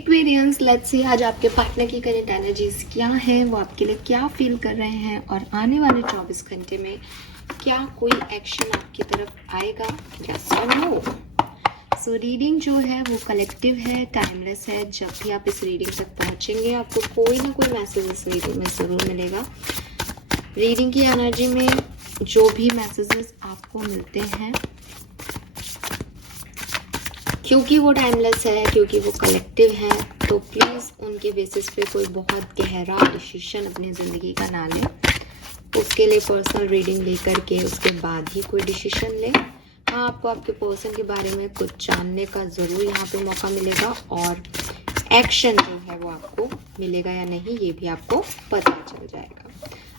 Aquarians, let's see आज आपके partner की करंट एनर्जीज क्या है, वो आपके लिए क्या फील कर रहे हैं और आने वाले 24 घंटे में क्या कोई एक्शन आपकी तरफ आएगा, यस और नो। सो रीडिंग जो है वो कलेक्टिव है, टाइमलेस है। जब भी आप इस रीडिंग तक पहुंचेंगे आपको कोई ना कोई मैसेज इस रीडिंग में ज़रूर मिलेगा। रीडिंग की एनर्जी में जो भी मैसेजेस आपको मिलते हैं, क्योंकि वो टाइमलेस है, क्योंकि वो कलेक्टिव है, तो प्लीज़ उनके बेसिस पे कोई बहुत गहरा डिसीजन अपनी ज़िंदगी का ना लें। उसके लिए पर्सनल रीडिंग लेकर के उसके बाद ही कोई डिसीजन लें। हाँ, आपको आपके पर्सन के बारे में कुछ जानने का ज़रूर यहाँ पे मौका मिलेगा और एक्शन जो है वो आपको मिलेगा या नहीं ये भी आपको पता चल जाएगा।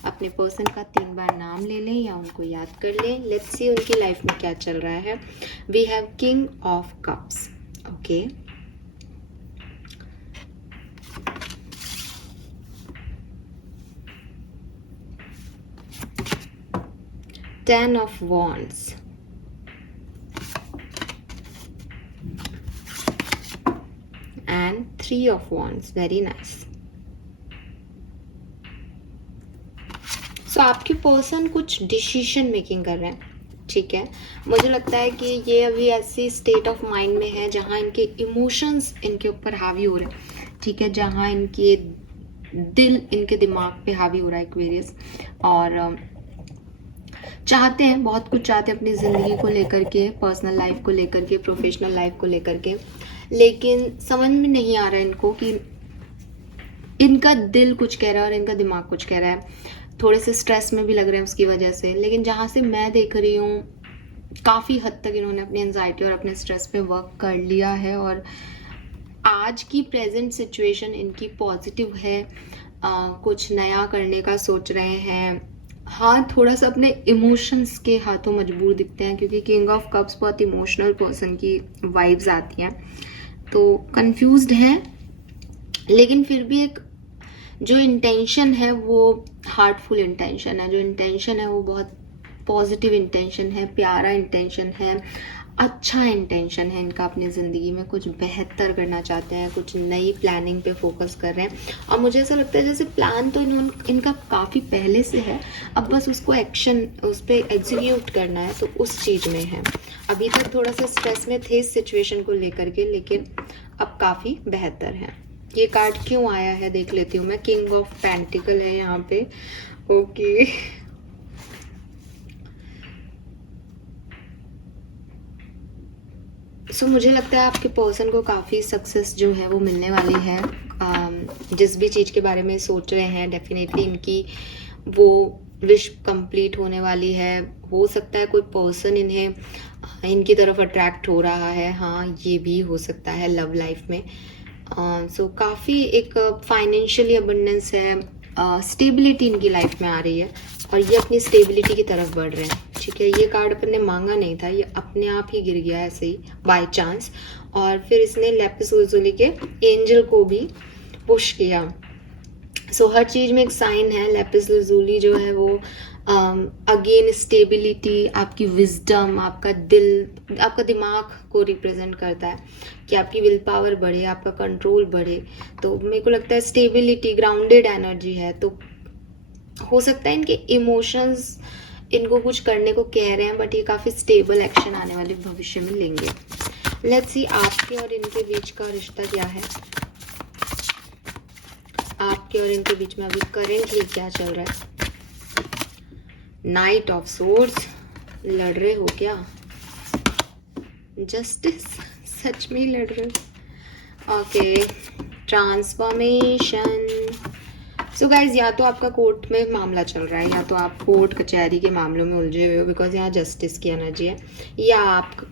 अपने पर्सन का 3 बार नाम ले लें या उनको याद कर लें। लेट्स सी उनकी लाइफ में क्या चल रहा है। We have king of cups, okay. Ten of Wands, and 3 of Wands, very nice. So आपके पर्सन कुछ डिसीजन मेकिंग कर रहे हैं, ठीक है। मुझे लगता है कि ये अभी ऐसी स्टेट ऑफ माइंड में है जहाँ इनके इमोशंस इनके ऊपर हावी हो रहे हैं, ठीक है, जहाँ इनके दिल इनके दिमाग पे हावी हो रहा है एक्वेरियस, और चाहते हैं, बहुत कुछ चाहते हैं अपनी ज़िंदगी को लेकर के, पर्सनल लाइफ को लेकर के, प्रोफेशनल लाइफ को लेकर के, लेकिन समझ में नहीं आ रहा है इनको कि इनका दिल कुछ कह रहा है और इनका दिमाग कुछ कह रहा है। थोड़े से स्ट्रेस में भी लग रहे हैं उसकी वजह से। लेकिन जहाँ से मैं देख रही हूँ काफ़ी हद तक इन्होंने अपनी एंजाइटी और अपने स्ट्रेस पे वर्क कर लिया है और आज की प्रेजेंट सिचुएशन इनकी पॉजिटिव है। कुछ नया करने का सोच रहे हैं। हाँ, थोड़ा सा अपने इमोशंस के हाथों मजबूर दिखते हैं क्योंकि किंग ऑफ कप्स बहुत इमोशनल पर्सन की वाइब्स आती हैं, तो कंफ्यूज्ड हैं। लेकिन फिर भी एक जो इंटेंशन है वो हार्टफुल इंटेंशन है, जो इंटेंशन है वो बहुत पॉजिटिव इंटेंशन है, प्यारा इंटेंशन है, अच्छा इंटेंशन है इनका। अपनी ज़िंदगी में कुछ बेहतर करना चाहते हैं, कुछ नई प्लानिंग पे फोकस कर रहे हैं और मुझे ऐसा लगता है जैसे प्लान तो इनका काफ़ी पहले से है, अब बस उसको एक्शन उस पर एग्जीक्यूट करना है, तो उस चीज़ में है। अभी तक थोड़ा सा स्ट्रेस में थे इस सिचुएशन को लेकर के, लेकिन अब काफ़ी बेहतर है। ये कार्ड क्यों आया है देख लेती हूँ मैं। किंग ऑफ पेंटिकल है यहाँ पे, ओके। सो मुझे लगता है आपके पर्सन को काफ़ी सक्सेस जो है वो मिलने वाली है। जिस भी चीज़ के बारे में सोच रहे हैं डेफिनेटली इनकी वो विश कंप्लीट होने वाली है। हो सकता है कोई पर्सन इनकी तरफ अट्रैक्ट हो रहा है, हाँ ये भी हो सकता है लव लाइफ में। सो काफ़ी एक फाइनेंशियली अबंडेंस है, स्टेबिलिटी इनकी लाइफ में आ रही है और ये अपनी स्टेबिलिटी की तरफ बढ़ रहे हैं, ठीक है। ये कार्ड अपन ने मांगा नहीं था, ये अपने आप ही गिर गया ऐसे ही बाय चांस, और फिर इसने लेपिस लाजुली के एंजल को भी पुश किया। सो हर चीज़ में एक साइन है। लेपिस लाजुली जो है वो अगेन स्टेबिलिटी, आपकी विजडम, आपका दिल, आपका दिमाग को रिप्रेजेंट करता है कि आपकी विल पावर बढ़े, आपका कंट्रोल बढ़े। तो मेरे को लगता है स्टेबिलिटी, ग्राउंडेड एनर्जी है। तो हो सकता है इनके इमोशंस इनको कुछ करने को कह रहे हैं, बट ये काफ़ी स्टेबल एक्शन आने वाले भविष्य में लेंगे। लेट्स सी आपके और इनके बीच का रिश्ता क्या है, आपके और इनके बीच में अभी करेंटली क्या चल रहा है। नाइट ऑफ सोर्ड्स, लड़ रहे हो क्या? जस्टिस, सच में लड़ रहे हो, ओके। ट्रांसफॉर्मेशन। सो गाइज, या तो आपका कोर्ट में मामला चल रहा है या तो आप कोर्ट कचहरी के मामलों में उलझे हुए हो, बिकॉज यहाँ जस्टिस की एनर्जी है, या आप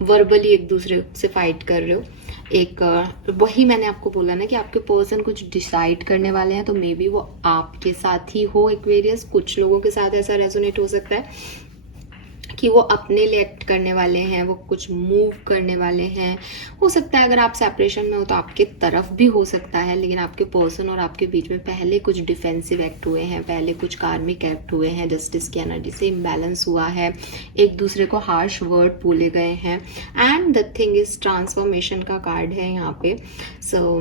वर्बली एक दूसरे से फाइट कर रहे हो। एक वही मैंने आपको बोला ना कि आपके पर्सन कुछ डिसाइड करने वाले हैं, तो मे बी वो आपके साथ ही हो एक्वेरियस। कुछ लोगों के साथ ऐसा रेजोनेट हो सकता है कि वो अपने लिए एक्ट करने वाले हैं, वो कुछ मूव करने वाले हैं। हो सकता है अगर आप सेपरेशन में हो तो आपके तरफ भी हो सकता है, लेकिन आपके पर्सन और आपके बीच में पहले कुछ डिफेंसिव एक्ट हुए हैं, पहले कुछ कार्मिक एक्ट हुए हैं, जस्टिस की एनर्जी से इम्बैलेंस हुआ है, एक दूसरे को हार्श वर्ड बोले गए हैं। And the thing is transformation का कार्ड है यहाँ पे। सो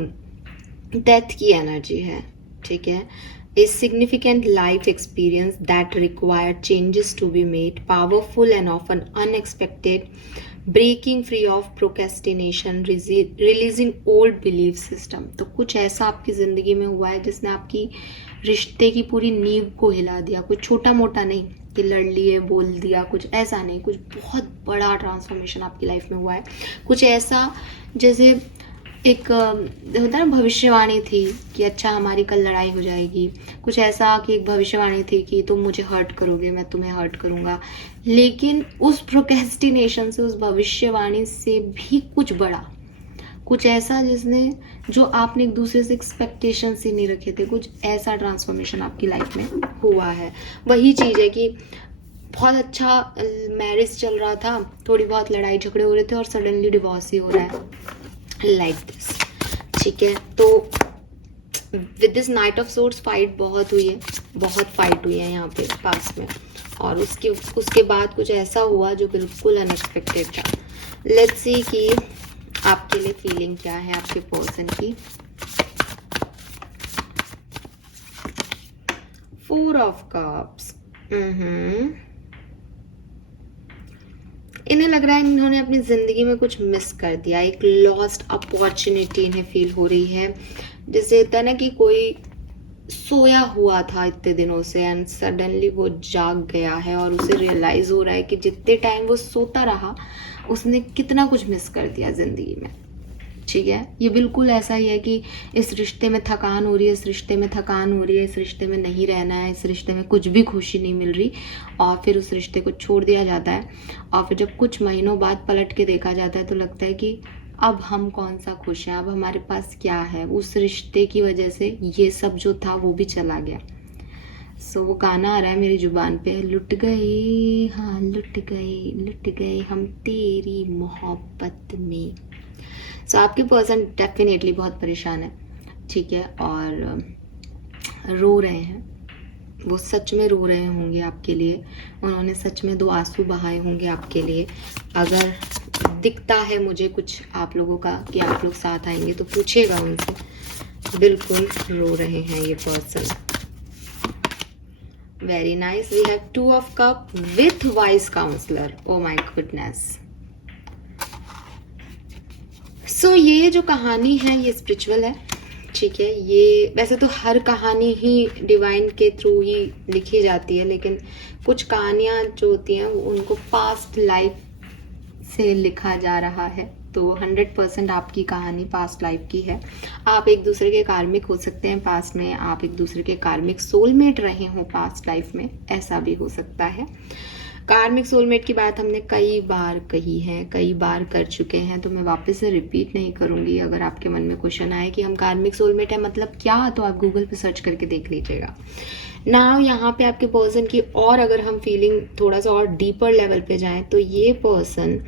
डेथ की एनर्जी है, ठीक है। A significant life experience that required changes to be made, powerful and often unexpected, breaking free of procrastination, releasing old belief system। तो कुछ ऐसा आपकी ज़िंदगी में हुआ है जिसने आपकी रिश्ते की पूरी नींव को हिला दिया। कुछ छोटा मोटा नहीं कि लड़ लिए बोल दिया, कुछ ऐसा नहीं, कुछ बहुत बड़ा ट्रांसफॉर्मेशन आपकी लाइफ में हुआ है। कुछ ऐसा जैसे एक होता है ना, भविष्यवाणी थी कि अच्छा हमारी कल लड़ाई हो जाएगी। कुछ ऐसा कि एक भविष्यवाणी थी कि तुम मुझे हर्ट करोगे, मैं तुम्हें हर्ट करूँगा। लेकिन उस प्रोक्रेस्टिनेशन से, उस भविष्यवाणी से भी कुछ बड़ा, कुछ ऐसा जिसने, जो आपने एक दूसरे से एक्सपेक्टेशंस ही नहीं रखे थे, कुछ ऐसा ट्रांसफॉर्मेशन आपकी लाइफ में हुआ है। वही चीज़ है कि बहुत अच्छा मैरिज चल रहा था, थोड़ी बहुत लड़ाई झगड़े हो रहे थे और सडनली डिवोर्स ही हो रहा है, लाइक दिस, ठीक है। तो with this night of swords fight बहुत हुई है, बहुत फाइट हुई है यहाँ पे पास्ट में, और उसके बाद कुछ ऐसा हुआ जो बिल्कुल अनएक्सपेक्टेड था। लेट्स सी कि आपके लिए फीलिंग क्या है आपके पर्सन की। 4 ऑफ कप्स। इन्हें लग रहा है इन्होंने अपनी ज़िंदगी में कुछ मिस कर दिया, एक लॉस्ट अपॉर्चुनिटी इन्हें फील हो रही है। जैसे होता है ना कि कोई सोया हुआ था इतने दिनों से एंड सडनली वो जाग गया है और उसे रियलाइज़ हो रहा है कि जितने टाइम वो सोता रहा उसने कितना कुछ मिस कर दिया ज़िंदगी में, ठीक है। ये बिल्कुल ऐसा ही है कि इस रिश्ते में थकान हो रही है, इस रिश्ते में थकान हो रही है, इस रिश्ते में नहीं रहना है, इस रिश्ते में कुछ भी खुशी नहीं मिल रही, और फिर उस रिश्ते को छोड़ दिया जाता है। और फिर जब कुछ महीनों बाद पलट के देखा जाता है तो लगता है कि अब हम कौन सा खुश हैं, अब हमारे पास क्या है। उस रिश्ते की वजह से ये सब जो था वो भी चला गया। सो वो गाना आ रहा है मेरी जुबान पे, लुट गए, हाँ लुट गए हम तेरी मोहब्बत में। सो आपके पर्सन डेफिनेटली बहुत परेशान है, ठीक है, और रो रहे हैं। वो सच में रो रहे होंगे आपके लिए, उन्होंने सच में 2 आंसू बहाए होंगे आपके लिए। अगर दिखता है मुझे कुछ आप लोगों का कि आप लोग साथ आएंगे तो पूछेगा उनसे। बिल्कुल रो रहे हैं ये person. Very nice. We have 2 of cup with wise counsellor. Oh my goodness. So ये जो कहानी है ये स्पिरिचुअल है, ठीक है। ये वैसे तो हर कहानी ही डिवाइन के थ्रू ही लिखी जाती है, लेकिन कुछ कहानियाँ जो होती हैं उनको पास्ट लाइफ से लिखा जा रहा है। तो 100% आपकी कहानी पास्ट लाइफ की है। आप एक दूसरे के कार्मिक हो सकते हैं पास्ट में, आप एक दूसरे के कार्मिक सोलमेट रहे हो पास्ट लाइफ में, ऐसा भी हो सकता है। कार्मिक सोलमेट की बात हमने कई बार कही है, कई बार कर चुके हैं, तो मैं वापस से रिपीट नहीं करूंगी। अगर आपके मन में क्वेश्चन आए कि हम कार्मिक सोलमेट है मतलब क्या, तो आप गूगल पे सर्च करके देख लीजिएगा। नाउ यहाँ पे आपके पर्सन की, और अगर हम फीलिंग थोड़ा सा और डीपर लेवल पे जाएं तो ये पर्सन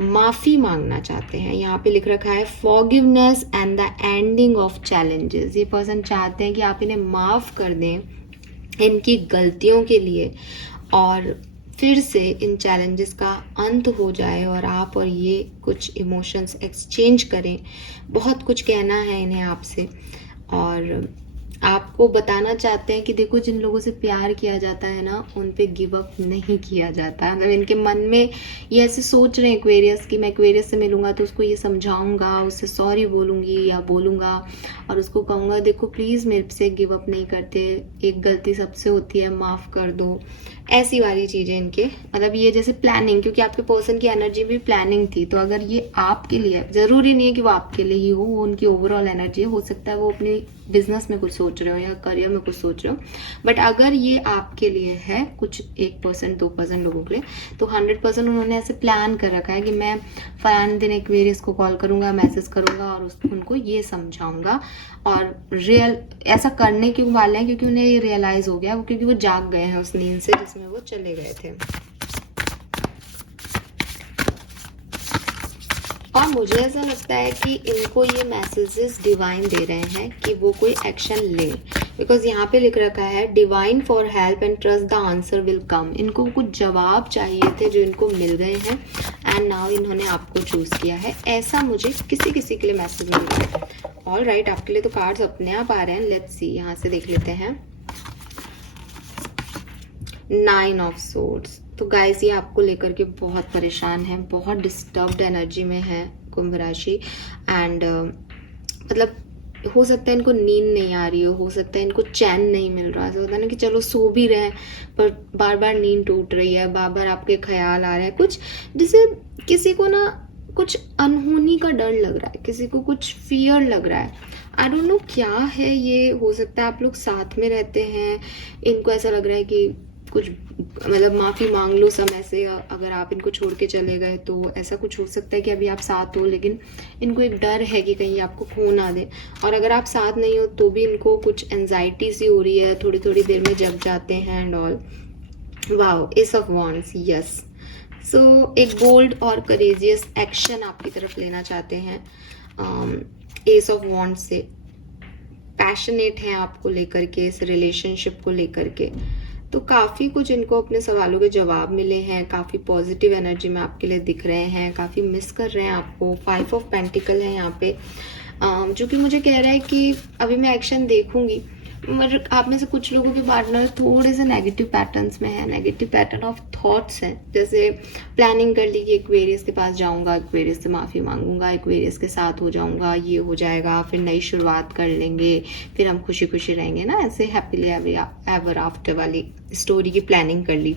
माफ़ी मांगना चाहते हैं। यहाँ पे लिख रखा है forgiveness and the ending of challenges. ये पर्सन चाहते हैं कि आप इन्हें माफ़ कर दें इनकी गलतियों के लिए, और फिर से इन चैलेंजेस का अंत हो जाए और आप और ये कुछ इमोशंस एक्सचेंज करें। बहुत कुछ कहना है इन्हें आपसे, और आपको बताना चाहते हैं कि देखो जिन लोगों से प्यार किया जाता है ना, उन पे गिव अप नहीं किया जाता। मतलब इनके मन में ये ऐसे सोच रहे हैं एक्वेरियस कि मैं एक्वेरियस से मिलूंगा तो उसको ये समझाऊंगा, उससे सॉरी बोलूँगी या बोलूँगा, और उसको कहूँगा देखो प्लीज़ मेरे से गिव अप नहीं करते, एक गलती सबसे होती है, माफ़ कर दो। ऐसी वाली चीज़ें इनके, मतलब ये जैसे प्लानिंग, क्योंकि आपके पर्सन की एनर्जी भी प्लानिंग थी। तो अगर ये आपके लिए, ज़रूरी नहीं है कि वो आपके लिए ही हो, वो उनकी ओवरऑल एनर्जी हो सकता है वो अपनी बिजनेस में कुछ सोच रहे हो या करियर में कुछ सोच रहे हो, बट अगर ये आपके लिए है, कुछ 1% 2% लोगों के लिए, तो 100% उन्होंने ऐसे प्लान कर रखा है कि मैं फलाने दिन एक्वेरियस को कॉल करूंगा, मैसेज करूंगा और उनको ये समझाऊंगा। और रियल ऐसा करने क्यों वाले हैं, क्योंकि उन्हें ये रियलाइज हो गया, क्योंकि वो जाग गए हैं उस नींद से जिसमें वो चले गए थे। मुझे ऐसा लगता है कि इनको ये मैसेजेस डिवाइन दे रहे हैं कि वो कोई एक्शन ले, बिकॉज यहाँ पे लिख रखा है divine for help and trust the answer will come. इनको कुछ जवाब चाहिए थे जो इनको मिल गए हैं एंड नाउ इन्होंने आपको चूज किया है, ऐसा मुझे किसी किसी के लिए मैसेज मिल रहा है। ऑल राइट, आपके लिए तो कार्ड्स अपने आप आ रहे हैं। लेट्स सी, यहाँ से देख लेते हैं। 9 ऑफ सोर्ड्स। तो गाइस ये आपको लेकर के बहुत परेशान है, बहुत डिस्टर्ब्ड एनर्जी में है कुंभ राशि एंड मतलब हो सकता है इनको नींद नहीं आ रही हो सकता है इनको चैन नहीं मिल रहा है। ऐसा होता है ना कि चलो सो भी रहे हैं पर बार बार नींद टूट रही है, बार बार आपके ख्याल आ रहे हैं, कुछ जैसे किसी को ना कुछ अनहोनी का डर लग रहा है, किसी को कुछ फियर लग रहा है। आई डोंट नो क्या है ये। हो सकता है आप लोग साथ में रहते हैं, इनको ऐसा लग रहा है कि कुछ मतलब माफ़ी मांग लो समय से, अगर आप इनको छोड़ के चले गए तो ऐसा कुछ हो सकता है कि अभी आप साथ हो लेकिन इनको एक डर है कि कहीं आपको खो ना दे। और अगर आप साथ नहीं हो तो भी इनको कुछ एंजाइटी सी हो रही है, थोड़ी थोड़ी देर में जग जाते हैं and all. Wow, ace of wands, yes. So एक बोल्ड और करेजियस एक्शन आपकी तरफ लेना चाहते हैं एस ऑफ वॉन्ड्स से। पैशनेट हैं आपको लेकर के, इस रिलेशनशिप को लेकर के। तो काफ़ी कुछ इनको अपने सवालों के जवाब मिले हैं, काफ़ी पॉजिटिव एनर्जी में आपके लिए दिख रहे हैं, काफ़ी मिस कर रहे हैं आपको। 5 ऑफ पेंटिकल है यहाँ पे, जो कि मुझे कह रहा है कि अभी मैं एक्शन देखूंगी, मगर आप में से कुछ लोगों के पार्टनर थोड़े से नेगेटिव पैटर्न्स में है, नेगेटिव पैटर्न ऑफ थॉट्स हैं। जैसे प्लानिंग कर ली कि एक्वेरियस के पास जाऊंगा, एक्वेरियस से माफ़ी मांगूंगा, एक्वेरियस के साथ हो जाऊंगा, ये हो जाएगा, फिर नई शुरुआत कर लेंगे, फिर हम खुशी खुशी रहेंगे ना, ऐसे हैप्पीली एवर आफ्टर वाली स्टोरी की प्लानिंग कर ली।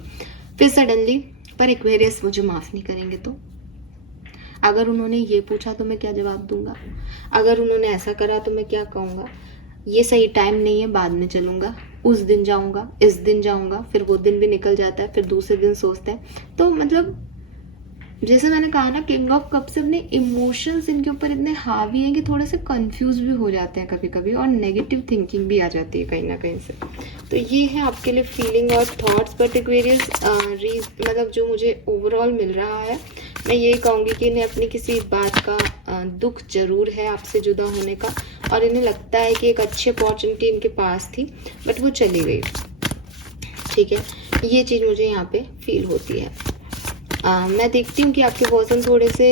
फिर सडनली पर एक्वेरियस मुझे माफ़ नहीं करेंगे तो अगर उन्होंने ये पूछा तो मैं क्या जवाब दूंगा, अगर उन्होंने ऐसा करा तो मैं क्या कहूँगा, ये सही टाइम नहीं है, बाद में चलूंगा, उस दिन जाऊंगा, इस दिन जाऊंगा, फिर वो दिन भी निकल जाता है, फिर दूसरे दिन सोचते हैं। तो मतलब जैसे मैंने कहा ना, किंग ऑफ कप से अपने इमोशंस इनके ऊपर इतने हावी हैं कि थोड़े से कंफ्यूज भी हो जाते हैं कभी कभी, और नेगेटिव थिंकिंग भी आ जाती है कहीं ना कहीं से। तो ये है आपके लिए फीलिंग और थॉट्स। बट एक्वेरियस मतलब जो मुझे ओवरऑल मिल रहा है, मैं यही कहूँगी कि इन्हें अपनी किसी बात का दुख जरूर है आपसे जुदा होने का, और इन्हें लगता है कि एक अच्छी अपॉर्चुनिटी इनके पास थी बट वो चली गई। ठीक है, ये चीज़ मुझे यहाँ पे फील होती है। मैं देखती हूँ कि आपके पर्सन थोड़े से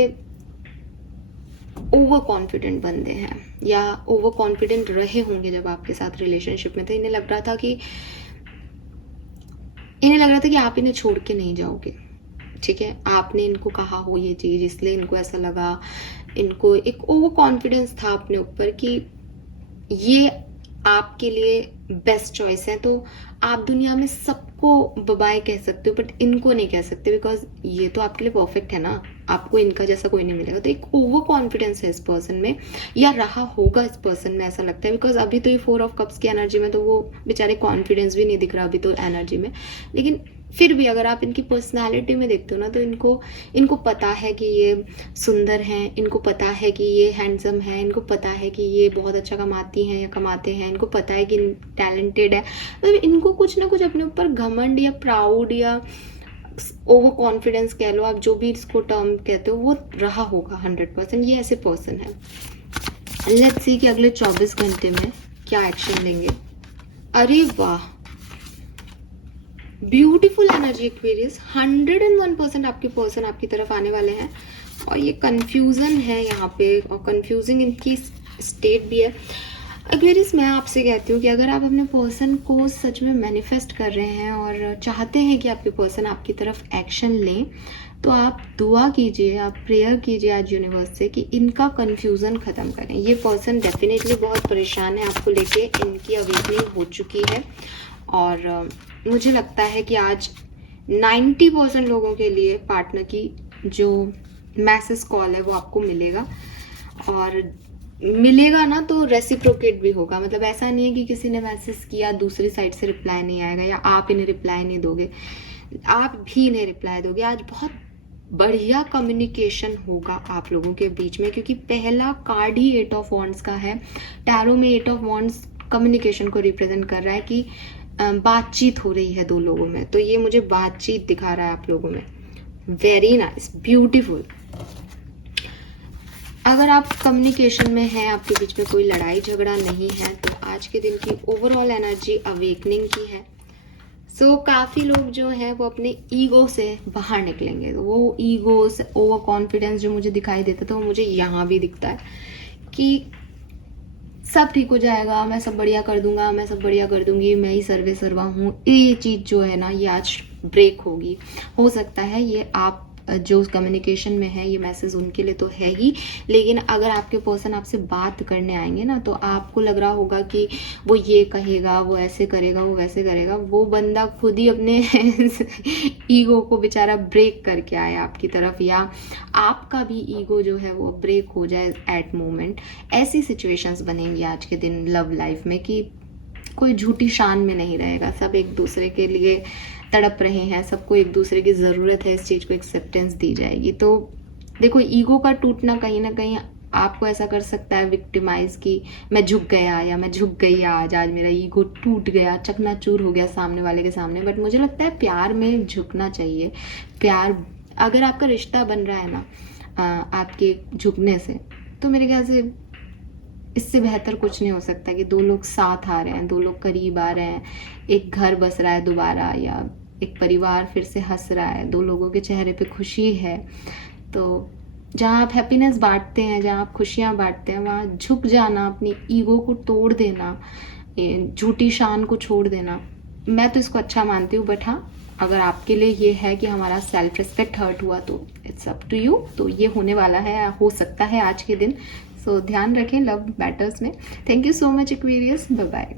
ओवर कॉन्फिडेंट बंदे हैं, या ओवर कॉन्फिडेंट रहे होंगे जब आपके साथ रिलेशनशिप में थे। इन्हें लग रहा था कि आप इन्हें छोड़ के नहीं जाओगे। ठीक है, आपने इनको कहा हो ये चीज़, इसलिए इनको ऐसा लगा, इनको एक ओवर कॉन्फिडेंस था अपने ऊपर कि ये आपके लिए बेस्ट चॉइस है। तो आप दुनिया में सबको बाय कह सकते हो बट इनको नहीं कह सकते, बिकॉज ये तो आपके लिए परफेक्ट है ना, आपको इनका जैसा कोई नहीं मिलेगा। तो एक ओवर कॉन्फिडेंस है इस पर्सन में, या रहा होगा इस पर्सन में, ऐसा लगता है। बिकॉज अभी तो ये 4 ऑफ कप्स की एनर्जी में तो वो बेचारे कॉन्फिडेंस भी नहीं दिख रहा अभी तो एनर्जी में, लेकिन फिर भी अगर आप इनकी पर्सनालिटी में देखते हो ना, तो इनको पता है कि ये सुंदर हैं, इनको पता है कि ये हैंडसम है, इनको पता है कि ये बहुत अच्छा कमाती हैं या कमाते हैं, इनको पता है कि टैलेंटेड है। मतलब इनको कुछ ना कुछ अपने ऊपर घमंड या प्राउड या ओवर कॉन्फिडेंस कह लो, आप जो भी इसको टर्म कहते हो, वो रहा होगा 100%। ये ऐसे पर्सन है। लेट्स सी कि अगले 24 घंटे में क्या एक्शन लेंगे। अरे वाह, ब्यूटीफुल एनर्जी एक्वेरियस। 101% आपके पर्सन आपकी तरफ आने वाले हैं, और ये कंफ्यूजन है यहाँ पे, और कंफ्यूजिंग इनकी स्टेट भी है। एक्वेरियस, मैं आपसे कहती हूँ कि अगर आप अपने पर्सन को सच में मैनिफेस्ट कर रहे हैं और चाहते हैं कि आपके पर्सन आपकी तरफ एक्शन लें, तो आप दुआ कीजिए, आप प्रेयर कीजिए आज यूनिवर्स से कि इनका कंफ्यूजन ख़त्म करें। ये पर्सन डेफिनेटली बहुत परेशान है आपको लेके, इनकी अवेकनिंग हो चुकी है, और मुझे लगता है कि आज 90% लोगों के लिए पार्टनर की जो मैसेज कॉल है वो आपको मिलेगा, और मिलेगा ना तो रेसिप्रोकेट भी होगा। मतलब ऐसा नहीं है कि किसी ने मैसेज किया दूसरी साइड से रिप्लाई नहीं आएगा, या आप इन्हें रिप्लाई नहीं दोगे, आप भी इन्हें रिप्लाई दोगे। आज बहुत बढ़िया कम्युनिकेशन होगा आप लोगों के बीच में, क्योंकि पहला कार्ड ही 8 ऑफ वॉन्ड्स का है। टैरो में 8 ऑफ वॉन्ड्स कम्युनिकेशन को रिप्रेजेंट कर रहा है कि बातचीत हो रही है दो लोगों में। तो ये मुझे बातचीत दिखा रहा है आप लोगों में। Very nice, beautiful. अगर आप कम्युनिकेशन में हैं, आपके बीच में कोई लड़ाई झगड़ा नहीं है, तो आज के दिन की ओवरऑल एनर्जी अवेकनिंग की है। काफ़ी लोग जो हैं वो अपने ईगो से बाहर निकलेंगे। वो ईगो से ओवर कॉन्फिडेंस जो मुझे दिखाई देता था वो मुझे यहाँ भी दिखता है कि सब ठीक हो जाएगा, मैं सब बढ़िया कर दूंगा, मैं सब बढ़िया कर दूंगी, मैं ही सर्वे सर्वा हूँ। ये चीज़ जो है ना ये आज ब्रेक होगी। हो सकता है ये आप जो कम्युनिकेशन में है ये मैसेज उनके लिए तो है ही, लेकिन अगर आपके पर्सन आपसे बात करने आएंगे ना तो आपको लग रहा होगा कि वो ये कहेगा, वो ऐसे करेगा, वो वैसे करेगा। वो बंदा खुद ही अपने ईगो को बेचारा ब्रेक करके आए आपकी तरफ, या आपका भी ईगो जो है वो ब्रेक हो जाए एट मोमेंट। ऐसी सिचुएशंस बनेंगी आज के दिन लव लाइफ में कि कोई झूठी शान में नहीं रहेगा, सब एक दूसरे के लिए तड़प रहे हैं, सबको एक दूसरे की ज़रूरत है, इस चीज़ को एक्सेप्टेंस दी जाएगी। तो देखो, ईगो का टूटना कहीं ना कहीं आपको ऐसा कर सकता है विक्टिमाइज की मैं झुक गया या मैं झुक गई, आज मेरा ईगो टूट गया, चकनाचूर हो गया सामने वाले के सामने। बट मुझे लगता है प्यार में झुकना चाहिए। प्यार, अगर आपका रिश्ता बन रहा है ना आपके झुकने से, तो मेरे ख्याल से इससे बेहतर कुछ नहीं हो सकता कि दो लोग साथ आ रहे हैं, दो लोग करीब आ रहे हैं, एक घर बस रहा है दोबारा, या एक परिवार फिर से हंस रहा है, दो लोगों के चेहरे पे खुशी है। तो जहाँ आप हैप्पीनेस बांटते हैं, जहाँ आप खुशियाँ बांटते हैं, वहाँ झुक जाना, अपनी ईगो को तोड़ देना, झूठी शान को छोड़ देना, मैं तो इसको अच्छा मानती हूँ। बट हाँ, अगर आपके लिए ये है कि हमारा सेल्फ रिस्पेक्ट हर्ट हुआ तो इट्स अप टू यू। तो ये होने वाला है, हो सकता है आज के दिन। ध्यान रखें लव मैटर्स में। Thank you so much Aquarius, bye bye.